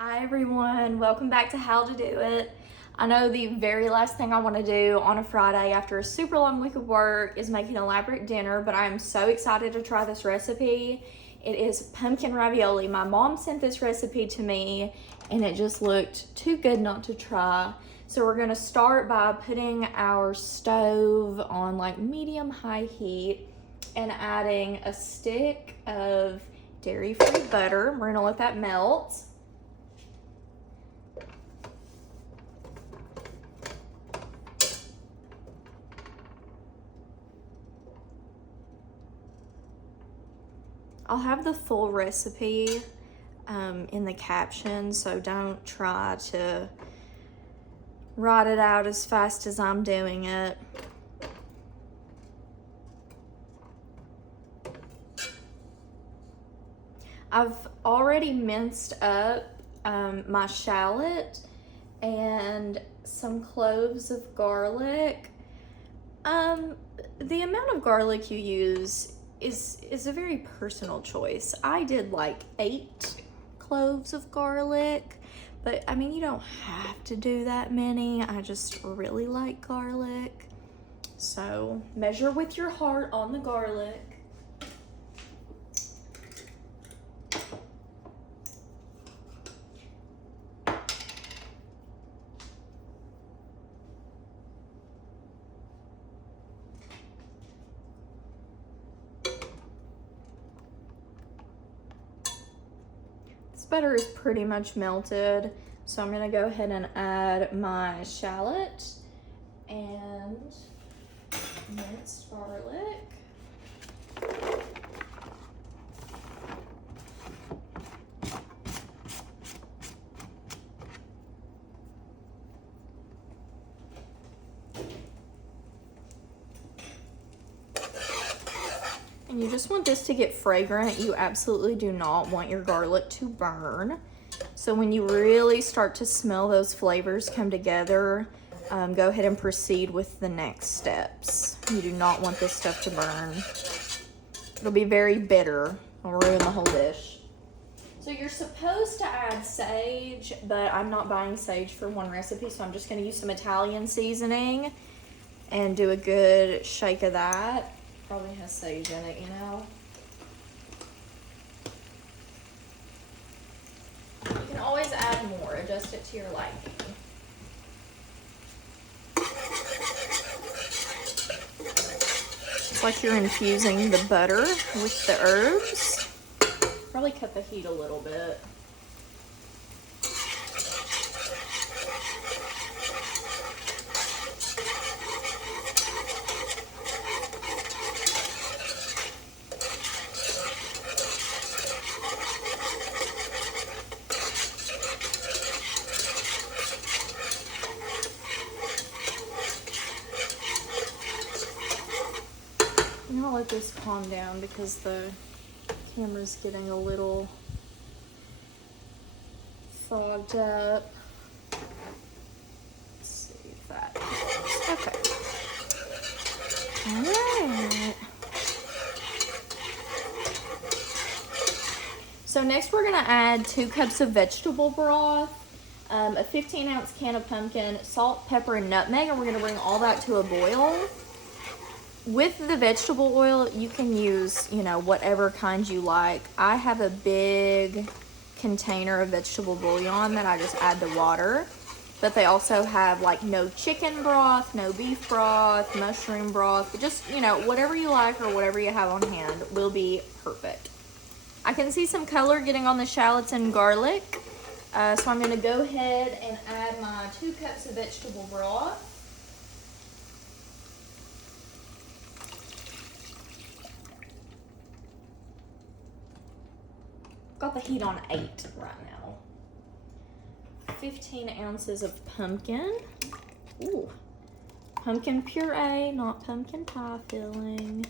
Hi everyone, welcome back to How to Do It. I know the very last thing I want to do on a Friday after a super long week of work is make an elaborate dinner, but I am so excited to try this recipe. It is pumpkin ravioli. My mom sent this recipe to me and it just looked too good not to try. So we're going to start by putting our stove on like medium-high heat and adding a stick of dairy-free butter. We're going to let that melt. I'll have the full recipe in the caption, so don't try to write it out as fast as I'm doing it. I've already minced up my shallot and some cloves of garlic. The amount of garlic you use is a very personal choice. I did like 8 cloves of garlic, but I mean, you don't have to do that many. I just really like garlic. So measure with your heart on the garlic. Butter is pretty much melted, so I'm gonna go ahead and add my shallot and minced garlic. And you just want this to get fragrant. You absolutely do not want your garlic to burn. So when you really start to smell those flavors come together, go ahead and proceed with the next steps. You do not want this stuff to burn. It'll be very bitter. It'll ruin the whole dish. So you're supposed to add sage, but I'm not buying sage for one recipe, so I'm just gonna use some Italian seasoning and do a good shake of that. Probably has sage in it, you know. You can always add more, adjust it to your liking. It's like you're infusing the butter with the herbs. Probably cut the heat a little bit. I'm gonna let this calm down because the camera's getting a little fogged up. Let's see if that helps. Okay. Alright. So next we're gonna add 2 cups of vegetable broth, a 15-ounce can of pumpkin, salt, pepper, and nutmeg, and we're gonna bring all that to a boil. With the vegetable oil, you can use, you know, whatever kind you like. I have a big container of vegetable bouillon that I just add to water. But they also have like no chicken broth, no beef broth, mushroom broth. Just, you know, whatever you like or whatever you have on hand will be perfect. I can see some color getting on the shallots and garlic. So I'm going to go ahead and add my 2 cups of vegetable broth. Got the heat on 8 right now. 15 ounces of pumpkin. Ooh, pumpkin puree, not pumpkin pie filling.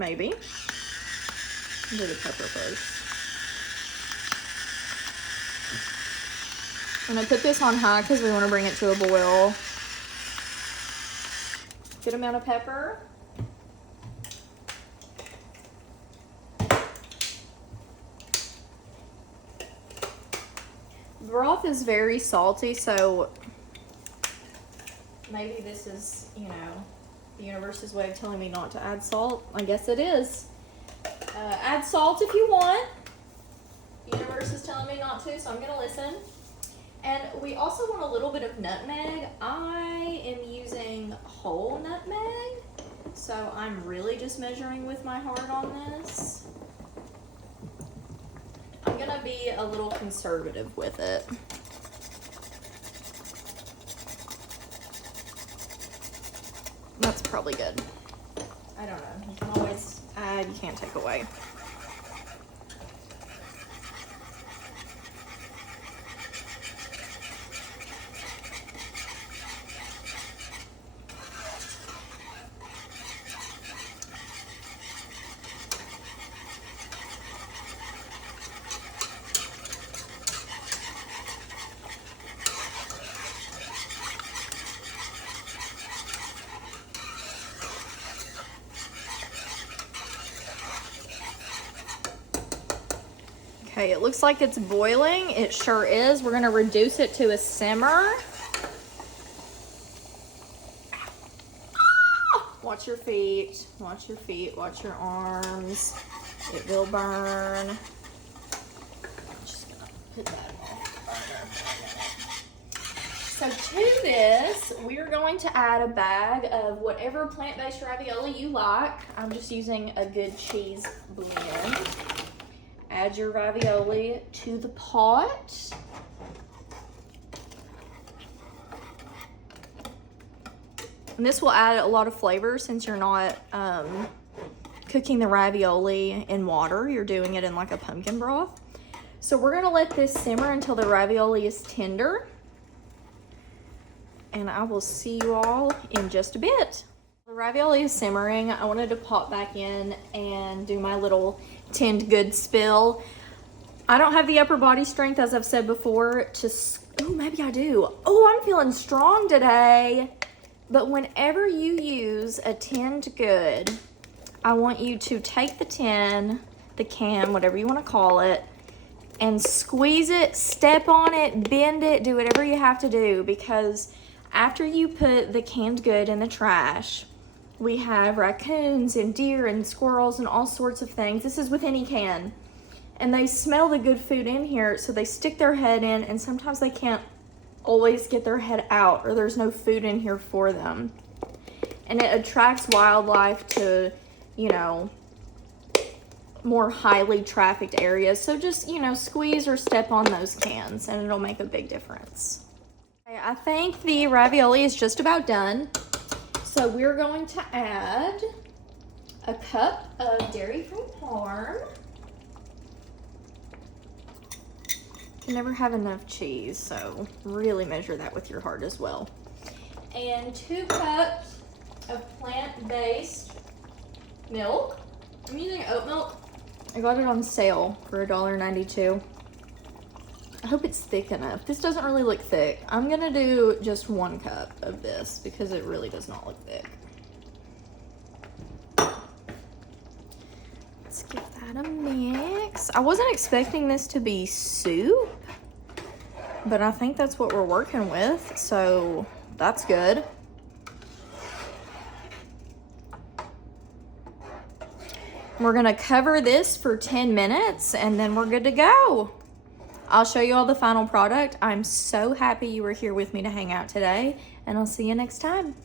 maybe. Do the pepper first. I'm gonna put this on high because we want to bring it to a boil. Good amount of pepper. The broth is very salty, so maybe this is, you know, the universe's way of telling me not to add salt. I guess it is. Add salt if you want. The universe is telling me not to, so I'm gonna listen. And we also want a little bit of nutmeg. I am using whole nutmeg, so I'm really just measuring with my heart on this. I'm gonna be a little conservative with it. That's probably good. I don't know. You can always add, you can't take away. Okay, it looks like it's boiling. It sure is. We're gonna reduce it to a simmer. Watch your feet, watch your feet, watch your arms. It will burn. I'm just gonna put that on. So to this, we're going to add a bag of whatever plant-based ravioli you like. I'm just using a good cheese blend. Add your ravioli to the pot. And this will add a lot of flavor since you're not cooking the ravioli in water. You're doing it in like a pumpkin broth. So we're gonna let this simmer until the ravioli is tender. And I will see you all in just a bit. The ravioli is simmering. I wanted to pop back in and do my little tinned goods spill. I don't have the upper body strength, as I've said before, oh, maybe I do. Oh, I'm feeling strong today. But whenever you use a tinned good, I want you to take the tin, the can, whatever you want to call it, and squeeze it, step on it, bend it, do whatever you have to do, because after you put the canned good in the trash, we have raccoons and deer and squirrels and all sorts of things. This is with any can. And they smell the good food in here, so they stick their head in, and sometimes they can't always get their head out, or there's no food in here for them. And it attracts wildlife to, you know, more highly trafficked areas. So just, you know, squeeze or step on those cans, and it'll make a big difference. Okay, I think the ravioli is just about done. So we're going to add a cup of dairy-free parm. You can never have enough cheese, so really measure that with your heart as well. And 2 cups of plant-based milk. I'm using oat milk. I got it on sale for $1.92. I hope it's thick enough. This doesn't really look thick. I'm gonna do just 1 cup of this because it really does not look thick. Let's give that a mix. I wasn't expecting this to be soup, but I think that's what we're working with, so that's good. We're gonna cover this for 10 minutes and then we're good to go. I'll show you all the final product. I'm so happy you were here with me to hang out today, and I'll see you next time.